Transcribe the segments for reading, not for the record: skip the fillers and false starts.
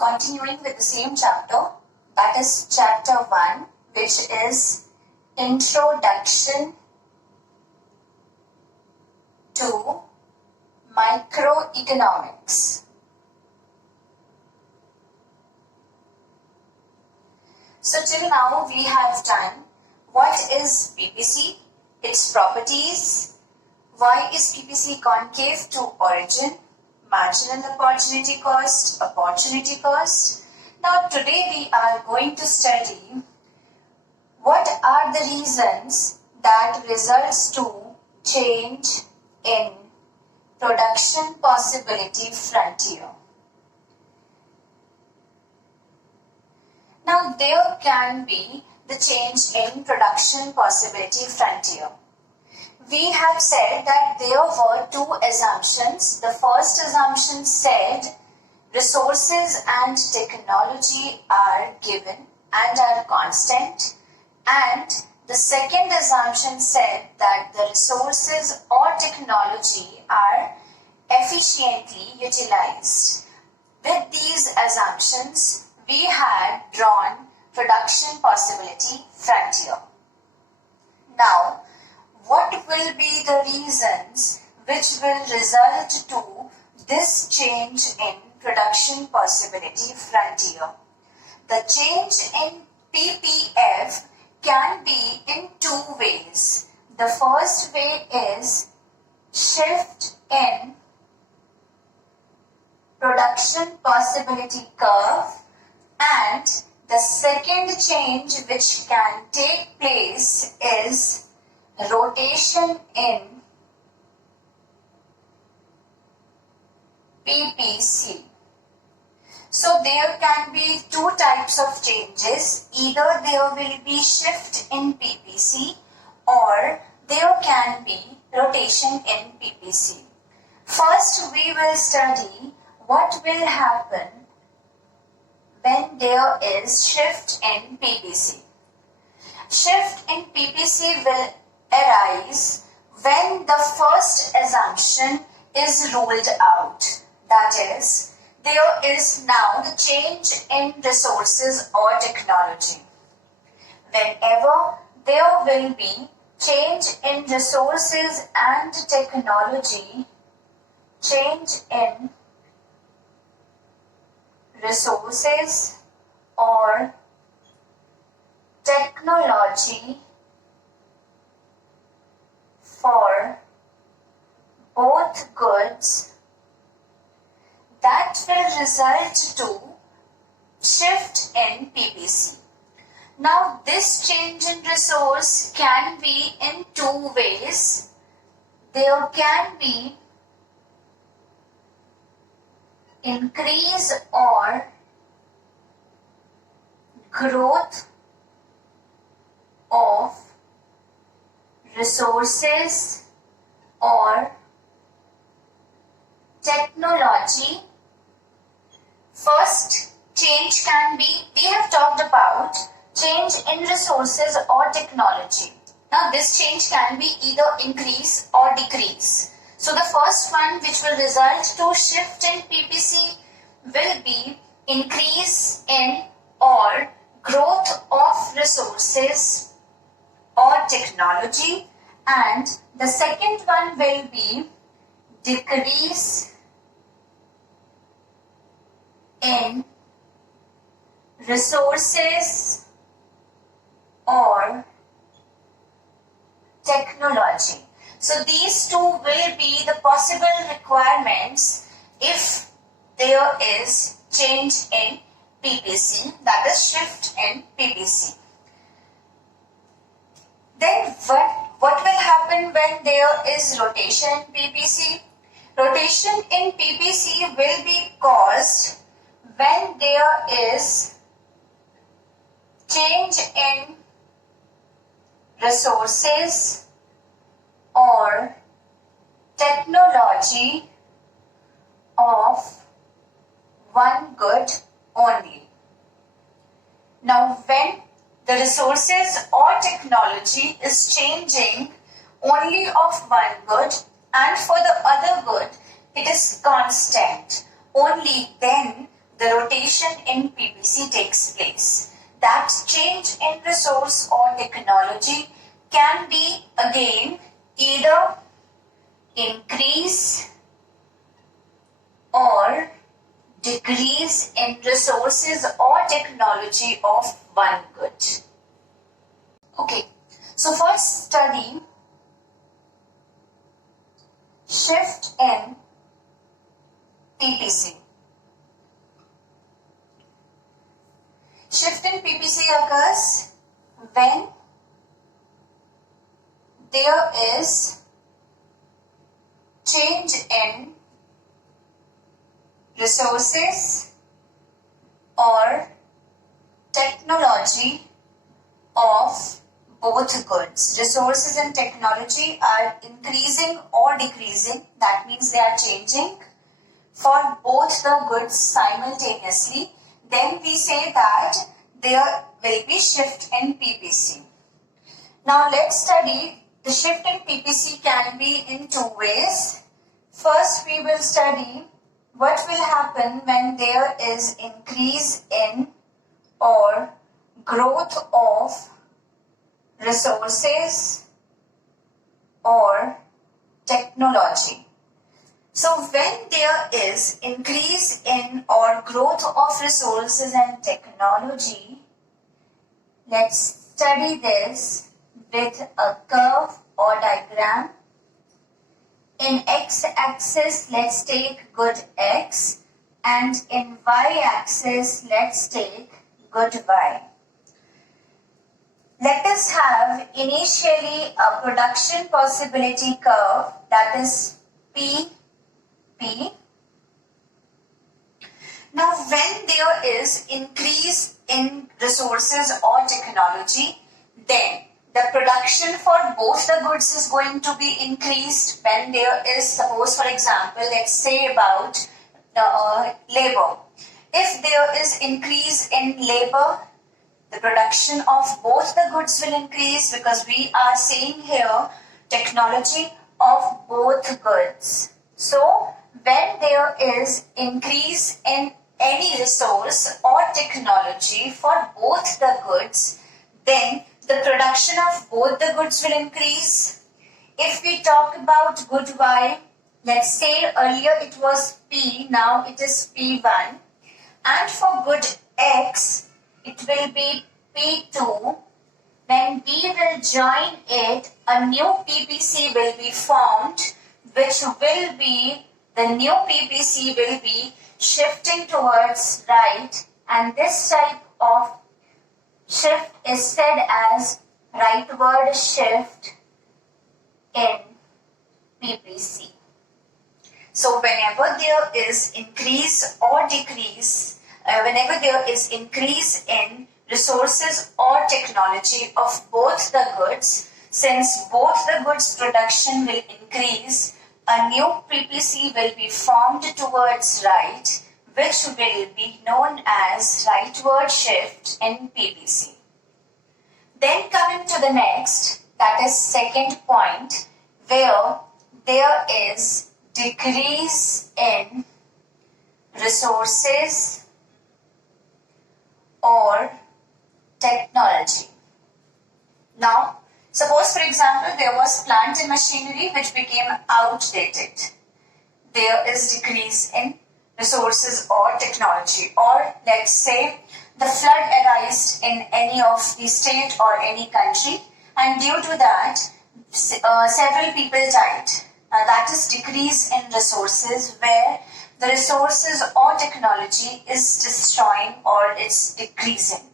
continuing with the same chapter, that is chapter 1, which is Introduction to Microeconomics. So till now we have done what is PPC, its properties, why is PPC concave to origin, marginal opportunity cost. Now today we are going to study what are the reasons that results to change in production possibility frontier. Now there can be the change in production possibility frontier. We have said that there were two assumptions. The first assumption said resources and technology are given and are constant, and the second assumption said that the resources or technology are efficiently utilized. With these assumptions, we had drawn production possibility frontier. Now, what will be the reasons which will result to this change in production possibility frontier? The change in PPF can be in two ways. The first way is shift in production possibility curve, and the second change which can take place is rotation in PPC. So there can be two types of changes. Either there will be shift in PPC or there can be rotation in PPC. First we will study what will happen when there is shift in PPC. Shift in PPC will arise when the first assumption is ruled out. That is, there is now the change in resources or technology. Whenever there will be change in resources and technology, change in resources or technology for both goods, that will result to shift in PPC. Now this change in resource can be in two ways. There can be increase or growth of resources or technology. First change can be, we have talked about change in resources or technology. Now this change can be either increase or decrease. So the first one which will result to shift in PPC will be increase in or growth of resources or technology, and the second one will be decrease in resources or technology. So these two will be the possible requirements if there is change in PPC, that is shift in PPC. Then what will happen when there is rotation in PPC? Rotation in PPC will be caused when there is change in resources or technology of one good only. Now when the resources or technology is changing only of one good and for the other good it is constant, only then the rotation in PPC takes place. That change in resource or technology can be again either increase or decrease in resources or technology of one good. Okay, so first study shift in PPC. Shift in PPC occurs when there is change in resources or technology of both goods. Resources and technology are increasing or decreasing. That means they are changing for both the goods simultaneously. Then we say that there will be shift in PPC. Now let's study the shift in PPC can be in two ways. First, we will study what will happen when there is increase in or growth of resources or technology. So when there is increase in or growth of resources and technology, let's study this with a curve or diagram. In x-axis, let's take good x, and in y-axis, let's take good y. Let us have initially a production possibility curve, that is P. Now when there is increase in resources or technology, then the production for both the goods is going to be increased. When there is, suppose for example, let's say about labor. If there is increase in labor, the production of both the goods will increase, because we are saying here technology of both goods. So when there is increase in any resource or technology for both the goods, then the production of both the goods will increase. If we talk about good Y, let's say earlier it was P, now it is P1. And for good X, it will be P2. When B will join it, a new PPC will be formed, which will be, the new PPC will be shifting towards right, and this type of shift is said as rightward shift in PPC. So whenever there is increase or decrease, whenever there is increase in resources or technology of both the goods, since both the goods production will increase, a new PPC will be formed towards right, which will be known as rightward shift in PPC. Then coming to the next, that is second point, where there is decrease in resources or technology. Now, suppose for example there was plant and machinery which became outdated. There is decrease in resources or technology, or let's say the flood arose in any of the state or any country, and due to that several people died. That is decrease in resources, where the resources or technology is destroying or it's decreasing.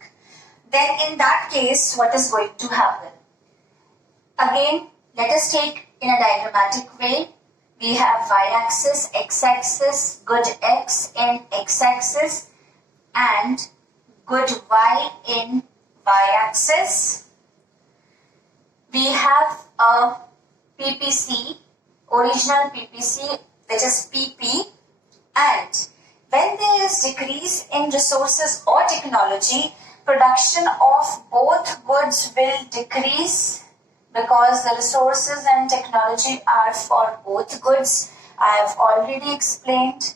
Then in that case, what is going to happen? Again, let us take in a diagrammatic way. We have y-axis, x-axis, good x in x-axis, and good y in y-axis. We have a PPC, original PPC, which is PP, and when there is decrease in resources or technology, production of both goods will decrease, because the resources and technology are for both goods. I have already explained.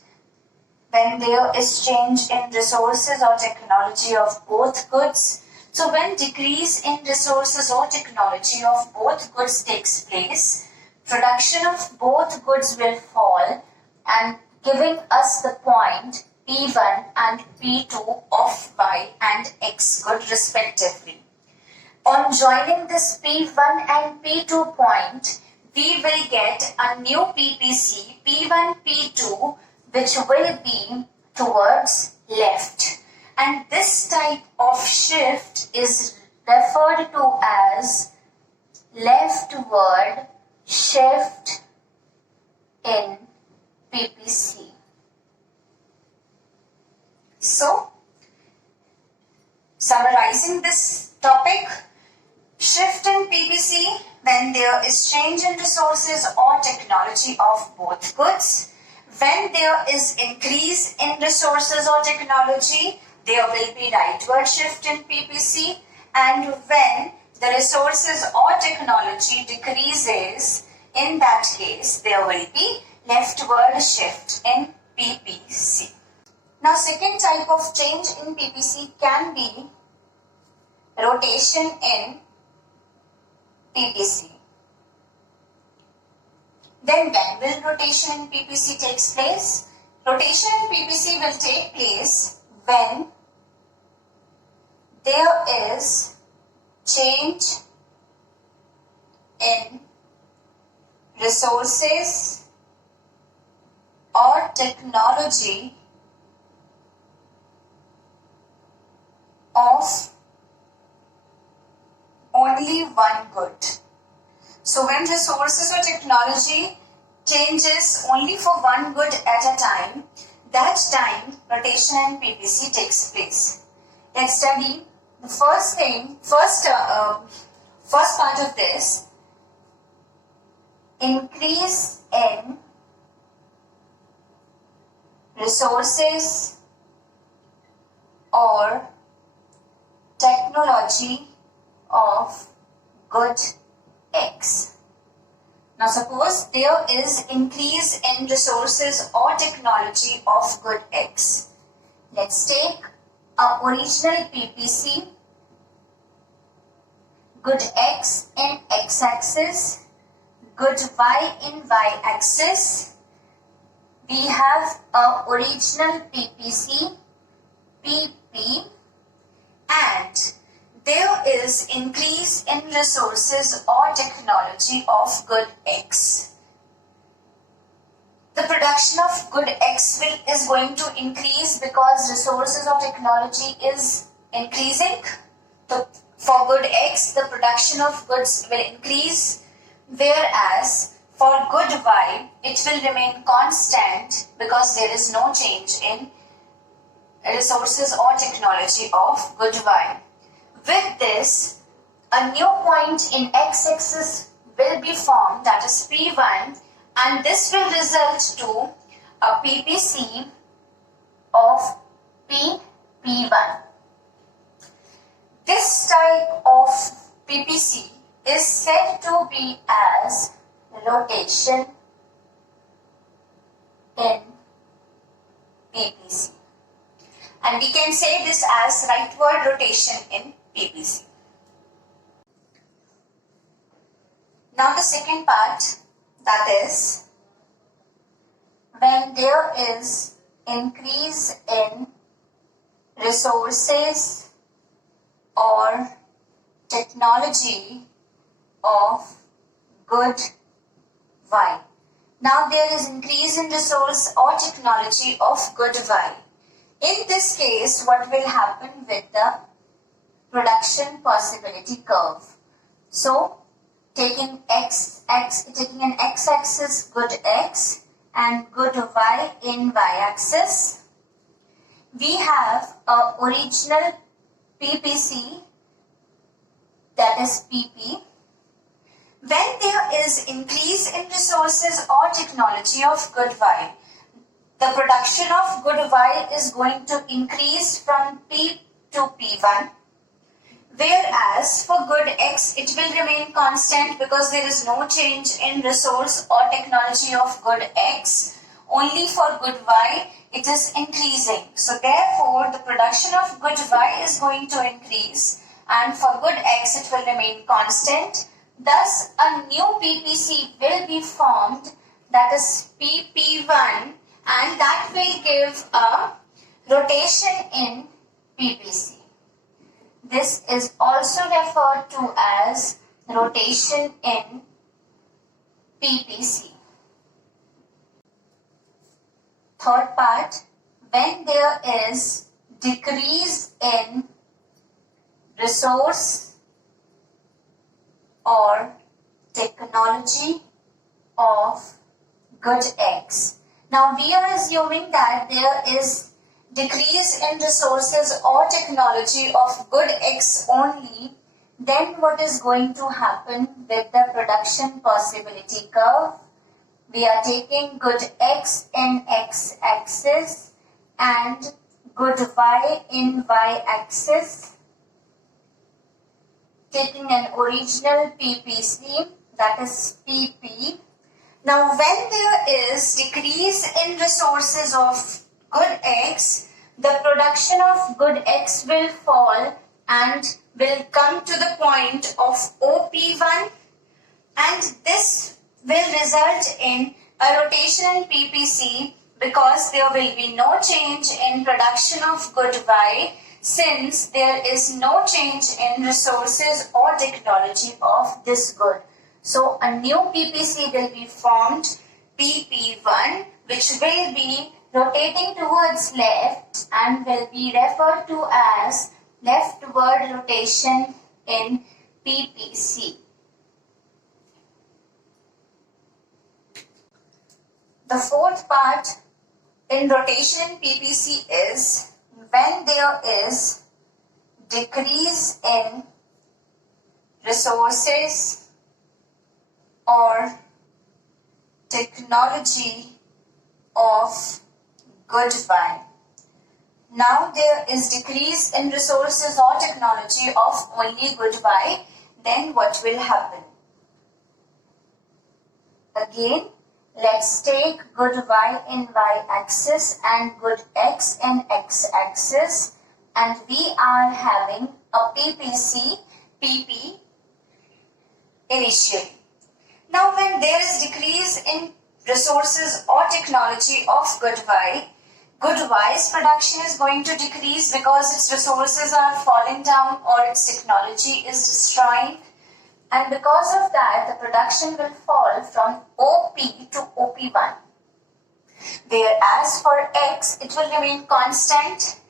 when there is change in resources or technology of both goods. So when decrease in resources or technology of both goods takes place, production of both goods will fall and giving us the point P1 and P2 of Y and X good respectively. On joining this P1 and P2 point, we will get a new PPC P1 P2 which will be towards left, and this type of shift is referred to as leftward shift in PPC. So, summarizing this topic, shift in PPC when there is change in resources or technology of both goods. When there is increase in resources or technology, there will be rightward shift in PPC, and when the resources or technology decreases, in that case there will be leftward shift in PPC. Now, second type of change in PPC can be rotation in PPC. Then when will rotation in PPC takes place? Rotation in PPC will take place when there is change in resources or technology of only one good. So when resources or technology changes only for one good at a time, that time rotation in PPC takes place. Let's study the first part of this. Increase in resources or technology of good X. Now suppose there is increase in resources or technology of good X. Let's take our original PPC, good X in X-axis, good Y in Y-axis. We have our original PPC, PP, and there is increase in resources or technology of good X. The production of good X is going to increase because resources or technology is increasing. So for good X, the production of goods will increase, whereas for good Y, it will remain constant because there is no change in resources or technology of good Y. With this, a new point in X-axis will be formed, that is P1, and this will result to a PPC of P1. This type of PPC is said to be as rotation in PPC. And we can say this as rightward rotation in PPC. Now the second part, that is when there is increase in resources or technology of good Y. Now there is increase in resource or technology of good Y. In this case, what will happen with the production possibility curve? So, taking an x-axis good X and good Y in Y-axis, we have a original PPC, that is PP. When there is increase in resources or technology of good Y, the production of good Y is going to increase from P to P1, whereas for good X it will remain constant because there is no change in resource or technology of good X. only for good Y it is increasing. So therefore the production of good Y is going to increase and for good X it will remain constant. Thus a new PPC will be formed, that is PP1, and that will give a rotation in PPC. This is also referred to as rotation in PPC. Third part, when there is decrease in resource or technology of good X. Now we are assuming that there is decrease in resources or technology of good X only, then what is going to happen with the production possibility curve? We are taking good X in X-axis and good Y in Y-axis, taking an original PPC, that is PP. Now when there is decrease in resources of good X, the production of good X will fall and will come to the point of OP1, and this will result in a rotation in PPC because there will be no change in production of good Y since there is no change in resources or technology of this good. So a new PPC will be formed, PP1, which will be rotating towards left and will be referred to as leftward rotation in PPC. The fourth part in rotation in PPC is when there is decrease in resources or technology of good Y. Now there is decrease in resources or technology of only good Y, then what will happen? Again, let's take good Y in Y-axis and good X in X-axis, and we are having a PPC, PP initially. Now when there is decrease in resources or technology of good Y's production is going to decrease because its resources are falling down or its technology is destroying, and because of that the production will fall from OP to OP1. Whereas for X it will remain constant.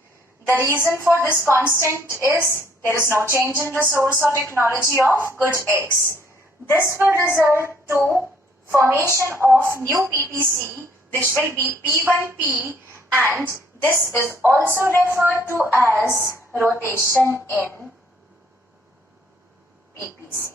The reason for this constant is there is no change in resource or technology of good X. This will result to formation of new PPC, which will be P1P, and this is also referred to as rotation in PPC.